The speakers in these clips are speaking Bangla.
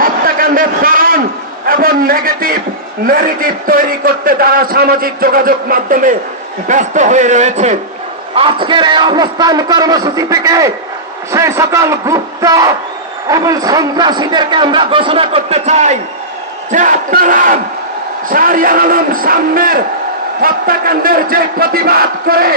হত্যাকাণ্ডের কারণ এবং নেগেটিভ ন্যারেটিভ তৈরি করতে তারা সামাজিক যোগাযোগ মাধ্যমে ব্যস্ত হয়ে রয়েছে। আজকের এই অবস্থান কর্মসূচি থেকে সেই সকল গুপ্ত এবং সন্ত্রাসীদেরকে আমরা ঘোষণা করতে চাই যে আপনারা শাহরিয়ার আলম সাম্যের হত্যাকাণ্ডের যে প্রতিবাদ করে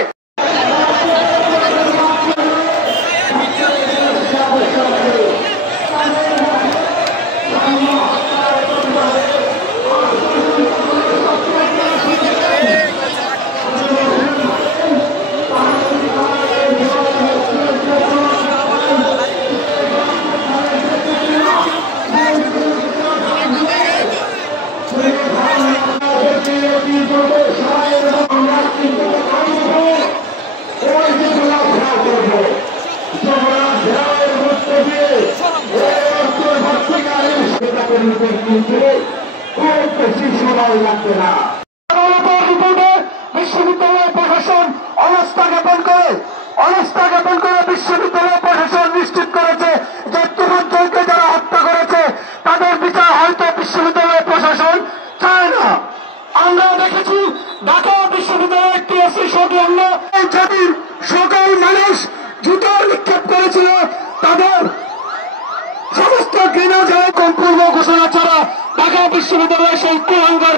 বিশ্ববিদ্যালয় প্রশাসন অনাস্থা জ্ঞাপন করে বিশ্ববিদ্যালয় প্রশাসন নিশ্চিত করেছে যে তুমুদ্দুলকে যারা হত্যা করেছে তাদের বিচার হয়তো বিশ্ববিদ্যালয় প্রশাসন চায় না। আমরা দেখেছি ঢাকা বিশ্ববিদ্যালয়ের টিএসসি সংলগ্ন জাতির সকল মানুষ জুতোর নিক্ষেপ করেছিল, তাদের সমস্ত ঘৃণা যায় পূর্ব ঘোষণা ছাড়া ঢাকা বিশ্ববিদ্যালয় সেই কুলাঙ্গার